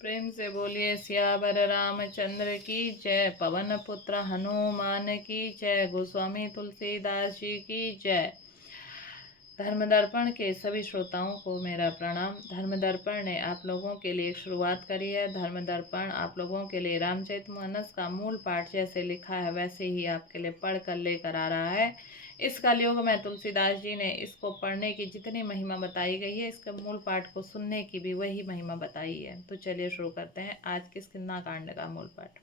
प्रेम से बोलिए सियावर रामचंद्र की जय। पवन पुत्र हनुमान की जय। गोस्वामी तुलसीदास जी की जय। धर्म दर्पण के सभी श्रोताओं को मेरा प्रणाम। धर्म दर्पण ने आप लोगों के लिए शुरुआत करी है। धर्म दर्पण आप लोगों के लिए रामचरितमानस का मूल पाठ जैसे लिखा है वैसे ही आपके लिए पढ़ कर लेकर आ रहा है। इस कलयुग में तुलसीदास जी ने इसको पढ़ने की जितनी महिमा बताई गई है, इसके मूल पाठ को सुनने की भी वही महिमा बताई है। तो चलिए शुरू करते हैं आज किष्किंधा कांड का मूल पाठ।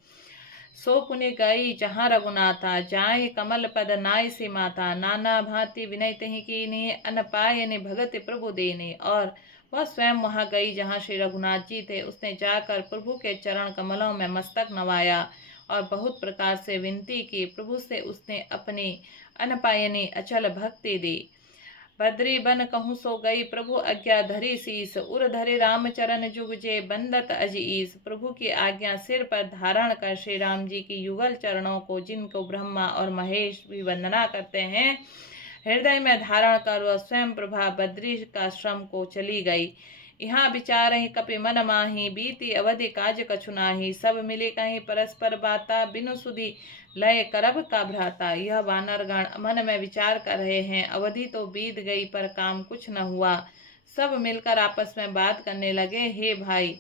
सो पुनि गई जहाँ रघुनाथा, जाय कमल पद नाय सी माता, नाना भांति विनय तहि कीन्ही, अन पायनि भगत प्रभु देने। और वह स्वयं वहां गई जहाँ श्री रघुनाथ जी थे। उसने जाकर प्रभु के चरण कमलों में मस्तक नवाया और बहुत प्रकार से विनती की। प्रभु से उसने अपनी अनपायनी अचल भक्ति दी। बद्री बन कहूँ सो गई प्रभु आज्ञा धरी शीस, उर धरे रामचरण जुग जे बंदत अजीस। प्रभु की आज्ञा सिर पर धारण कर श्री राम जी की युगल चरणों को, जिनको ब्रह्मा और महेश भी वंदना करते हैं, हृदय में धारण कर वह स्वयं प्रभा बद्री का श्रम को चली गई। यहाँ विचारहि कपि मन माही, बीती अवधि काज कछु नाही। सब मिले कहीं परस्पर बाता, बिनु सुधि लय करब का भ्राता। यह वानरगण मन में विचार कर रहे हैं, अवधि तो बीत गई पर काम कुछ न हुआ। सब मिलकर आपस में बात करने लगे, हे भाई,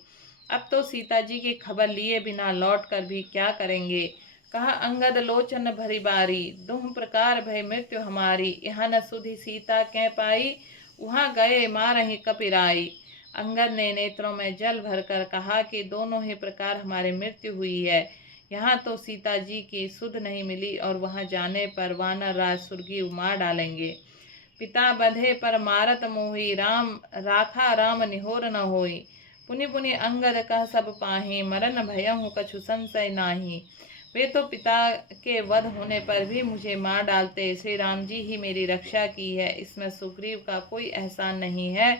अब तो सीता जी की खबर लिए बिना लौट कर भी क्या करेंगे। कहा अंगद लोचन भरी बारी, दुह प्रकार भय मृत्यु हमारी। यहाँ न सुधि सीता कह पाई, वहाँ गए मारहि कपिराई। अंगद ने नेत्रों में जल भरकर कहा कि दोनों ही प्रकार हमारी मृत्यु हुई है। यहाँ तो सीता जी की सुध नहीं मिली और वहाँ जाने पर वानर राज सुर्गी मार डालेंगे। पिता बधे पर मारत मोही, राम राखा राम निहोर न होई। पुनि पुनि अंगद कह सब पाही, मरन भयहु कछु संशय नाही। वे तो पिता के वध होने पर भी मुझे मार डालते, श्री राम जी ही मेरी रक्षा की है, इसमें सुग्रीव का कोई एहसान नहीं है।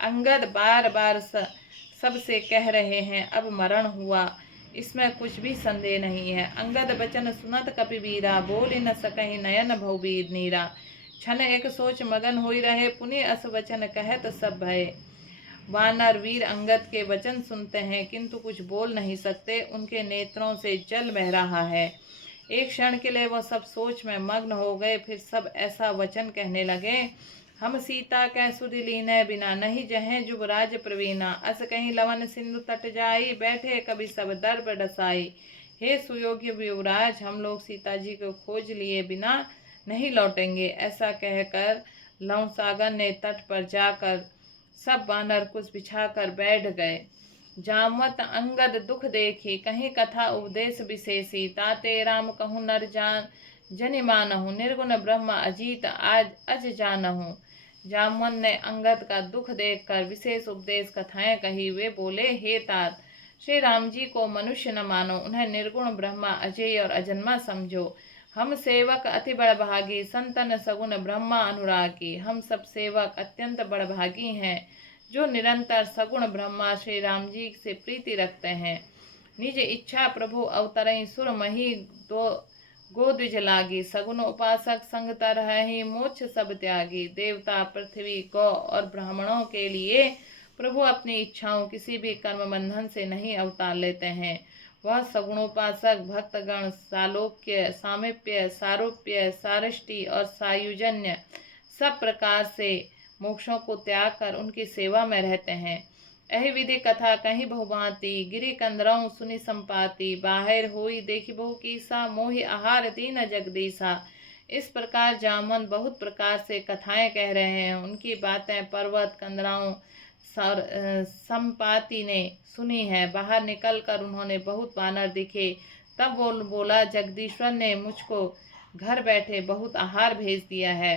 अंगद बार बार सबसे कह रहे हैं अब मरण हुआ, इसमें कुछ भी संदेह नहीं है। अंगद बचन सुनत कपिवीरा, बोल न सकहि नयन भौबीर नीरा। क्षण एक सोच मगन होई रहे, पुनि अस वचन कहत सब भय। वानर वीर अंगद के वचन सुनते हैं किंतु कुछ बोल नहीं सकते, उनके नेत्रों से जल बह रहा है। एक क्षण के लिए वह सब सोच में मग्न हो गए, फिर सब ऐसा वचन कहने लगे, हम सीता कै सुधि लीने बिना, नहीं जहें जुबराज प्रवीणा। अस कहीं लवन सिंधु तट जाई, बैठे कभी सब दर्भ डसाई। हे सुयोग्य युवराज, हम लोग सीता जी को खोज लिए बिना नहीं लौटेंगे। ऐसा कहकर लवसागर ने तट पर जाकर सब वानर कुछ बिछाकर बैठ गए। जामवत अंगद दुख देखी, कहीं कथा उपदेश विशेषी। ताते राम कहूँ नर जान जनि मानहु, निर्गुण ब्रह्म अजीत आज अज जानहु। जामवन ने अंगद का दुख देखकर विशेष उपदेश कथाएं कही। वे बोले, हे तात, श्री राम जी को मनुष्य न मानो, उन्हें निर्गुण ब्रह्मा अजय और अजन्मा समझो। हम सेवक अति बड़भागी, संतन सगुन ब्रह्मा अनुरागी। हम सब सेवक अत्यंत बड़भागी हैं जो निरंतर सगुण ब्रह्मा श्री राम जी से प्रीति रखते हैं। निज इच्छा प्रभु अवतरई, सुर मही दो गोद्विज लागी। सगुन उपासक संग तरहि, मोक्ष सब त्यागी। देवता पृथ्वी गौ और ब्राह्मणों के लिए प्रभु अपनी इच्छाओं किसी भी कर्म बंधन से नहीं अवतार लेते हैं। वह सगुणोपासक भक्तगण सालोक्य, सामीप्य, सारूप्य, सारिष्टि और सायुजन्य सब प्रकार से मोक्षों को त्याग कर उनकी सेवा में रहते हैं। यही विधि कथा कहीं बहुभांति, गिरी कंदरऊ सुनि संपाति। बाहिर होई देखी बहु कीसा, मोहि आहार दीन जगदीसा। इस प्रकार जामन बहुत प्रकार से कथाएं कह रहे हैं। उनकी बातें पर्वत कंदराओं संपाति ने सुनी है। बाहर निकलकर उन्होंने बहुत वानर दिखे। तब वो बोला, जगदीश्वर ने मुझको घर बैठे बहुत आहार भेज दिया है।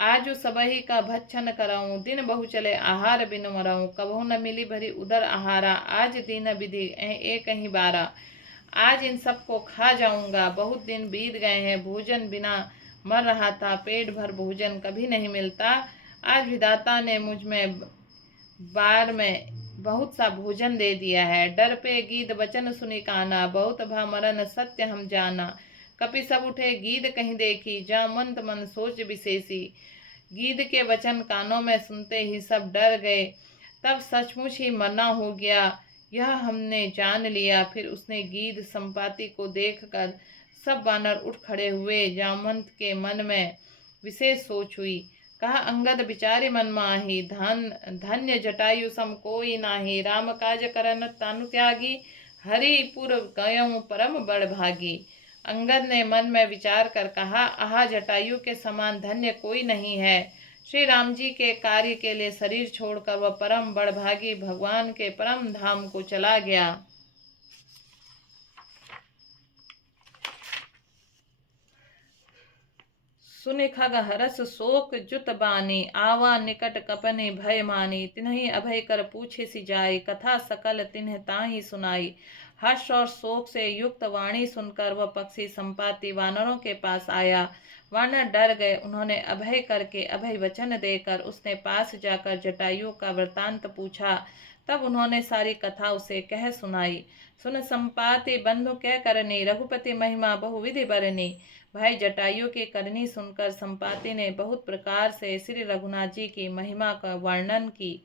आज सबही का भक्षण कराऊं, दिन बहु चले आहार बिन मराऊं। कबहू न मिली भरी उदर आहारा, आज दीन विधि एक ही बारा। आज इन सबको खा जाऊंगा। बहुत दिन बीत गए हैं, भोजन बिना मर रहा था, पेट भर भोजन कभी नहीं मिलता। आज विधाता ने मुझ में बार में बहुत सा भोजन दे दिया है। डर पे गीत वचन सुनी काना, बहुत भा मरन सत्य हम जाना। कपि सब उठे गीत कहीं देखी, जामवंत मन सोच विशेषी। गीत के वचन कानों में सुनते ही सब डर गए। तब सचमुच ही मरना हो गया। यह हमने जान लिया। फिर उसने गीध संपाति को देखकर सब वानर उठ खड़े हुए। जामवंत के मन में विशेष सोच हुई। कहा, अंगद विचारे मन माही, धन्य जटायु सम कोई नाही। राम काज करन तानु त्यागी, हरिपुर गयऊँ परम बड़ भागी। अंगद ने मन में विचार कर कहा, आहा, जटायु के समान धन्य कोई नहीं है। श्री राम जी के कार्य के लिए शरीर छोड़कर वह परम बड़भागी भगवान के परम धाम को चला गया। सुनि खग हरस शोक जुत बानी, आवा निकट कपने भय मानी। तिन्हि अभय कर पूछे सी जाय, कथा सकल तिन्ह ताहि सुनाई। हर्ष और शोक से युक्त वाणी सुनकर वह पक्षी संपाति वानरों के पास आया। वानर डर गए। उन्होंने अभय करके अभय वचन देकर उसने पास जाकर जटायु का वृतांत पूछा। तब उन्होंने सारी कथा उसे कह सुनाई। सुन संपाति बंधु कह करनी, रघुपति महिमा बहुविधि बरनी। भाई जटायु की करनी सुनकर संपाति ने बहुत प्रकार से श्री रघुनाथ जी की महिमा का वर्णन की।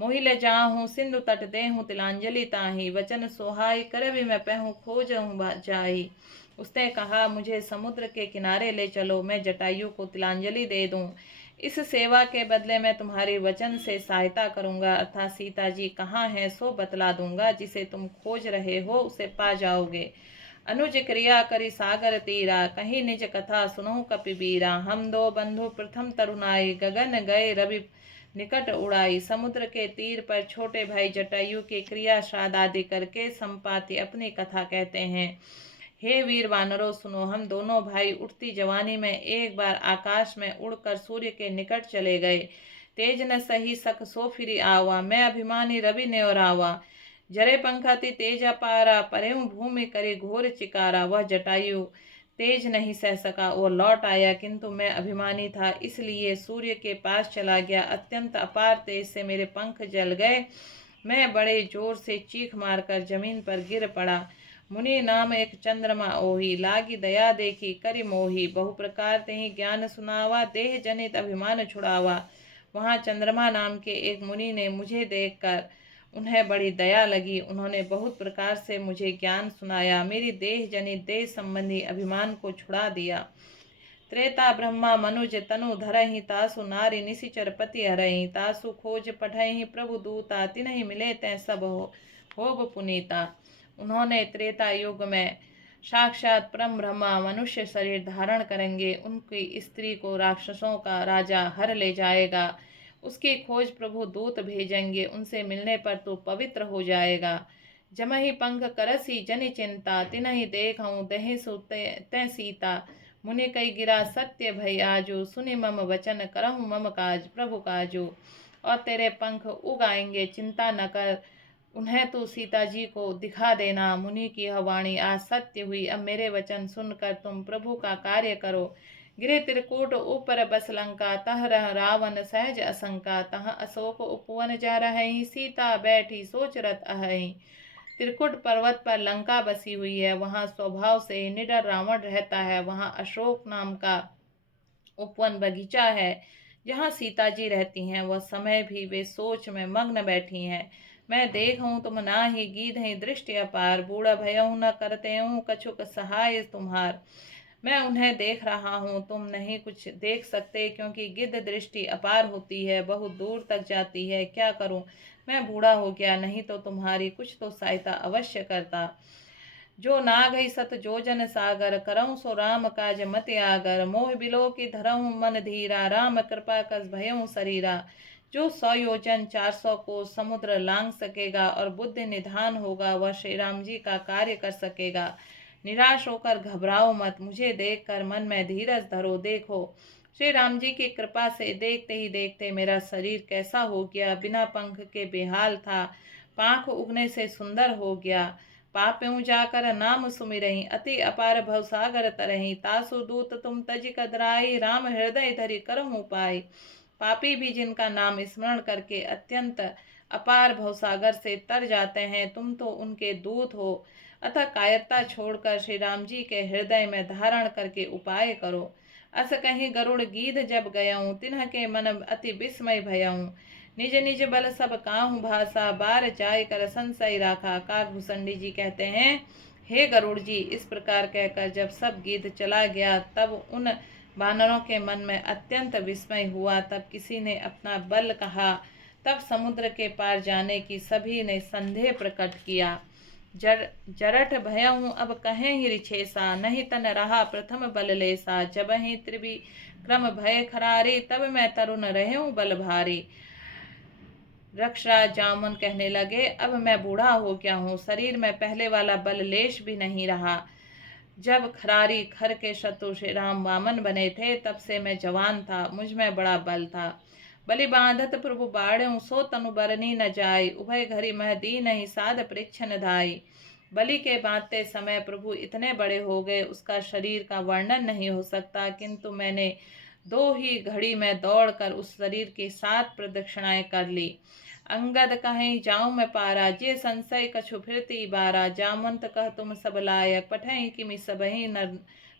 मोहि ले जाहूँ सिंधु तट देहूँ तिलांजलि ताही, वचन सोहाई करबि मैं पहूँ खोजहूँ जाई। उसने कहा, मुझे समुद्र के किनारे ले चलो, मैं जटायु को तिलांजलि दे दूं। इस सेवा के बदले मैं तुम्हारी वचन से सहायता करूंगा, अर्थात सीता जी कहाँ है सो बतला दूंगा। जिसे तुम खोज रहे हो उसे पा जाओगे। अनुज क्रिया करी सागर तीरा, कहीं निज कथा सुनहु कपिबीरा। हम दो बंधु प्रथम तरुणाई, गगन गए रवि निकट उड़ाई। समुद्र के तीर पर छोटे भाई जटायु के क्रिया श्राद्ध आदि करके संपाति अपनी कथा कहते हैं। हे वीर वानरों सुनो, हम दोनों भाई उठती जवानी में एक बार आकाश में उड़कर सूर्य के निकट चले गए। तेज न सही सक सो फिरी आवा, मैं अभिमानी रवि ने और आवा। जरे पंखाति तेज अपारा, परेऊ भूमि करे घोर चिकारा। वह जटायु तेज नहीं सह सका, वो लौट आया, किंतु मैं अभिमानी था इसलिए सूर्य के पास चला गया। अत्यंत अपार तेज से मेरे पंख जल गए। मैं बड़े जोर से चीख मारकर जमीन पर गिर पड़ा। मुनि नाम एक चंद्रमा ओही, लागी दया देखी करि मोही। बहु प्रकार तेहि ज्ञान सुनावा, देह जनित अभिमान छुड़ावा। वहाँ चंद्रमा नाम के एक मुनि ने मुझे देखकर उन्हें बड़ी दया लगी। उन्होंने बहुत प्रकार से मुझे ज्ञान सुनाया, मेरी देह जनित देह संबंधी अभिमान को छुड़ा दिया। त्रेता ब्रह्मा मनुज तनु धरहि, तासु नारी निशिचर पति हरहि। तासु खोज पढ़हि प्रभु दूता, तिन्हि मिले तै सब होब पुनीता। उन्होंने त्रेता युग में साक्षात परम ब्रह्मा मनुष्य शरीर धारण करेंगे। उनकी स्त्री को राक्षसों का राजा हर ले जाएगा। उसकी खोज प्रभु दूत भेजेंगे, उनसे मिलने पर तो पवित्र हो जाएगा। जमहि पंख करसी जनि चिंता, तिन्हि देखऊँ दहि सुते तै सीता। मुनि कई गिरा सत्य भई आजो, सुनि मम वचन करहूँ मम काज प्रभु काजो। और तेरे पंख उग आएंगे, चिंता न कर, उन्हें तो सीता जी को दिखा देना। मुनि की यह वाणी आज सत्य हुई। अब मेरे वचन सुनकर तुम प्रभु का कार्य करो। गिरे त्रिकूट ऊपर बस लंका, तह रावण सहज असंका। तह अशोक उपवन जा रही, सीता बैठी सोच रत अहई। त्रिकुट पर्वत पर लंका बसी हुई है, वहाँ स्वभाव से निडर रावण रहता है। वहाँ अशोक नाम का उपवन बगीचा है, जहाँ सीता जी रहती हैं। वह समय भी वे सोच में मग्न बैठी हैं। मैं देखूँ तुम नाही गीधहि दृष्टि अपार, बूढ़ा भयऊ न करते हूँ कछुक सहाय तुम्हार। मैं उन्हें देख रहा हूँ, तुम नहीं कुछ देख सकते, क्योंकि गिद्ध दृष्टि अपार होती है, बहुत दूर तक जाती है। क्या करूँ, मैं बूढ़ा हो गया, नहीं तो तुम्हारी कुछ तो सहायता अवश्य करता। जो नागई सत जोजन सागर, करऊँ सो राम काज मति आगर। मोह बिलो की धरऊँ मन धीरा, राम कृपा कस भयऊँ शरीरा। जो 100 योजन 400 को समुद्र लांग सकेगा और बुद्धि निधान होगा, वह श्री राम जी का कार्य कर सकेगा। निराश होकर घबराओ मत, मुझे देखकर मन में धीरज धरो। देखो श्री राम जी की कृपा से देखते ही देखते मेरा शरीर कैसा हो गया। बिना पंख के बेहाल था, पांख उगने से सुंदर हो गया। पाप्यों जाकर नाम सुमिरहि, अति अपार भवसागर तरहि। तासु दूत तुम तज कदराई, राम हृदय धरि करहु उपाय। पापी भी जिनका नाम स्मरण करके अत्यंत अपार भवसागर से तर जाते हैं, तुम तो उनके दूत हो। अतः कायरता छोड़कर श्री राम जी के हृदय में धारण करके उपाय करो। अस कहीं गरुड़ गीध जब गयऊँ, तिन्ह के मन अति विस्मय भयऊँ। निज निज बल सब काहू भाषा, बार जाय कर संशय राखा। काकभूषणी जी कहते हैं, हे गरुड़ जी, इस प्रकार कहकर जब सब गीत चला गया तब उन वानरों के मन में अत्यंत विस्मय हुआ। तब किसी ने अपना बल कहा, तब समुद्र के पार जाने की सभी ने संदेह प्रकट किया। जरठ भयहूँ अब कहें ही रिछेसा, नहीं तन रहा प्रथम बल लेसा। जब ही त्रिविक्रम भय खरारी, तब मैं तरुण रहूं बल भारी। रक्षराज जामवन कहने लगे, अब मैं बूढ़ा हो गया हूँ, शरीर में पहले वाला बल लेश भी नहीं रहा। जब खरारी खर के शत्रु श्री राम वामन बने थे, तब से मैं जवान था, मुझ में बड़ा बल था। बलि बांधत प्रभु बाढ़, सो तनु बरनी न जाय। उभय घरी मह दी नहीं साध परीक्षण धाई। बलि के बांधते समय प्रभु इतने बड़े हो गए, उसका शरीर का वर्णन नहीं हो सकता। किंतु मैंने 2 ही घड़ी में दौड़कर उस शरीर की 7 प्रदक्षिणाएं कर ली। अंगद कहीं जाऊं मैं पारा, जे संशय कछु फिरती बारा। जामवंत कह तुम सब लायक, पठई किमि सबहि नर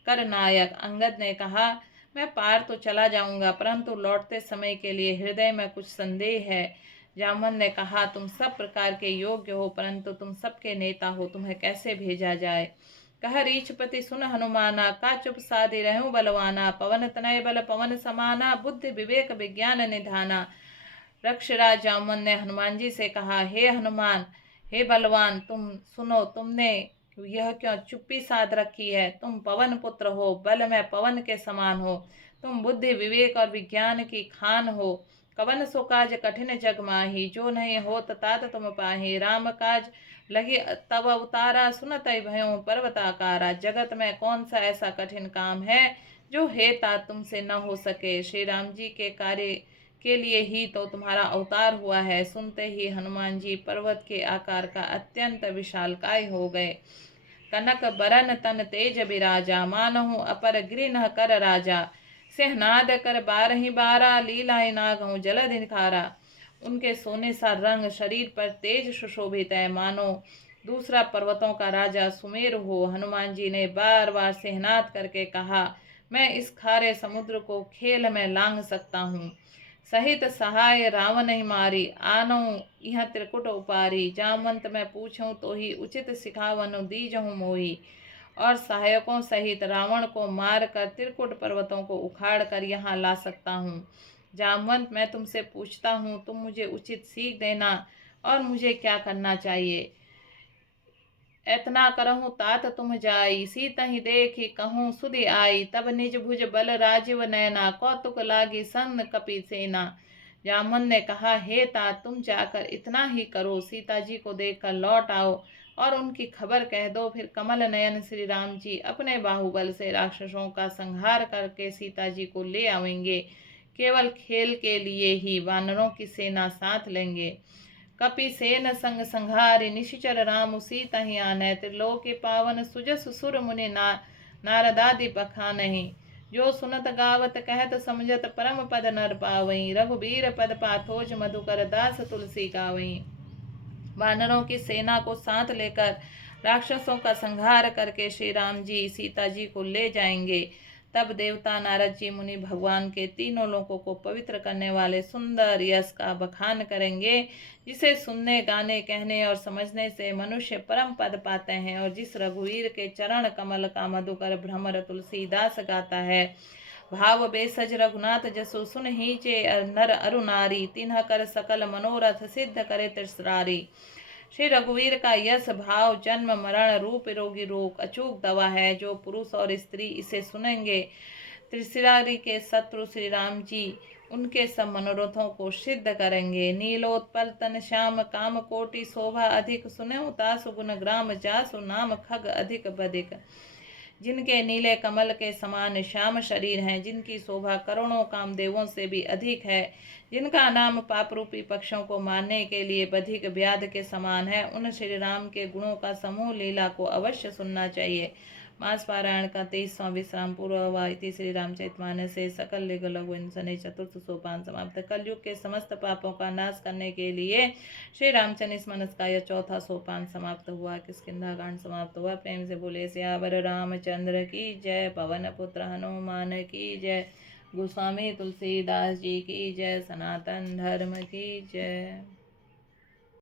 कर नायक। अंगद ने कहा, मैं पार तो चला जाऊंगा, परंतु लौटते समय के लिए हृदय में कुछ संदेह है। जामवंत ने कहा, तुम सब प्रकार के योग्य हो, परंतु तुम सबके नेता हो, तुम्हें कैसे भेजा जाए। कह रीछपति सुन हनुमाना, का चुप साधे रहूं बलवाना। पवन तनय बल पवन समाना, बुद्धि विवेक विज्ञान निधाना। रक्षराज जामवंत ने हनुमान जी से कहा, हे हनुमान, हे बलवान, तुम सुनो, तुमने यह क्यों चुप्पी साध रखी है। तुम पवन पुत्र हो, बल में पवन के समान हो, तुम बुद्धि विवेक और विज्ञान की खान हो। कवन सो काज कठिन जग माही, जो नहीं होत तात तुम पाही। राम काज लगे तब अवतारा, सुनत भयों पर्वताकारा। जगत में कौन सा ऐसा कठिन काम है जो हे तात तुमसे न हो सके। श्री राम जी के कार्य के लिए ही तो तुम्हारा अवतार हुआ है। सुनते ही हनुमान जी पर्वत के आकार का अत्यंत विशालकाय हो गए। कनक बरन तन तेज बिराजा, मानहु अपर गृह कर राजा। सिंहनाद कर 12 बारा, लीलाए नागहु जलधि निखारा। उनके सोने सा रंग, शरीर पर तेज सुशोभित है, मानो दूसरा पर्वतों का राजा सुमेर हो। हनुमान जी ने बार बार सिंहनाद करके कहा, मैं इस खारे समुद्र को खेल में लांघ सकता हूँ। सहित सहाय रावण ही मारी, आनऊ यह त्रिकुट उपारी। जामवंत मैं पूछूं तो ही उचित सिखावनु दीजहु मोही। और सहायकों सहित रावण को मार कर त्रिकुट पर्वतों को उखाड़ कर यहाँ ला सकता हूँ। जामवंत मैं तुमसे पूछता हूँ, तुम मुझे उचित सीख देना और मुझे क्या करना चाहिए। एतना करहूँ तात तुम जाई, सीतहि देखी कहूँ सुधि आई। तब निज भुज बल राजीव नैना, कौतुक लागी सन कपि सेना। जामवंत ने कहा, हे तात, तुम जाकर इतना ही करो, सीता जी को देखकर लौट आओ और उनकी खबर कह दो। फिर कमल नयन श्री राम जी अपने बाहुबल से राक्षसों का संहार करके सीता जी को ले आवेंगे। केवल खेल के लिए ही वानरों की सेना साथ लेंगे। कपि सेन संग संहारि, निशिचर राम सीतहि आनहि। त्रिलोकी पावन सुजस सुर मुनि नारदादि बखानहि। जो सुनत गावत कहत समझत, परम पद नर पावई। रघुबीर पद पाथोज मधुकर, दास तुलसी गावई। वानरों की सेना को साथ लेकर राक्षसों का संहार करके श्री राम जी सीता जी को ले जाएंगे। तब देवता नारद जी मुनि भगवान के तीनों लोकों को पवित्र करने वाले सुंदर यश का बखान करेंगे, जिसे सुनने, गाने, कहने और समझने से मनुष्य परम पद पाते हैं, और जिस रघुवीर के चरण कमल का मधुकर भ्रमर तुलसीदास गाता है। भाव बेसज रघुनाथ जसु, सुन हीचे नर अरु नारी। तिन्ह कर सकल मनोरथ, सिद्ध करे त्रिसरारी। श्री रघुवीर का यश भाव जन्म मरण रूप रोगी रोग अचूक दवा है। जो पुरुष और स्त्री इसे सुनेंगे, त्रिशिरारी के शत्रु श्री राम जी उनके सब मनोरथों को सिद्ध करेंगे। नीलोत्पल तन श्याम, काम कोटि शोभा अधिक। सुने तासु गुण ग्राम, जासु नाम खग अधिक बधिक। जिनके नीले कमल के समान श्याम शरीर हैं, जिनकी शोभा करोड़ों कामदेवों से भी अधिक है, जिनका नाम पाप रूपी पक्षों को मारने के लिए बधिक व्याध के समान है, उन श्री राम के गुणों का समूह लीला को अवश्य सुनना चाहिए। मास पारायण का 23वां विश्राम पूर्व इति श्री रामचरितमानस से सकल लघु शनि चतुर्थ सोपान समाप्त। कलयुग के समस्त पापों का नाश करने के लिए श्री रामचरित मानस का यह चौथा सोपान समाप्त हुआ। किष्किंधा कांड समाप्त हुआ। प्रेम से बोले सियावर रामचंद्र की जय। पवन पुत्र हनुमान की जय। गोस्वामी तुलसीदास जी की जय। सनातन धर्म की जय।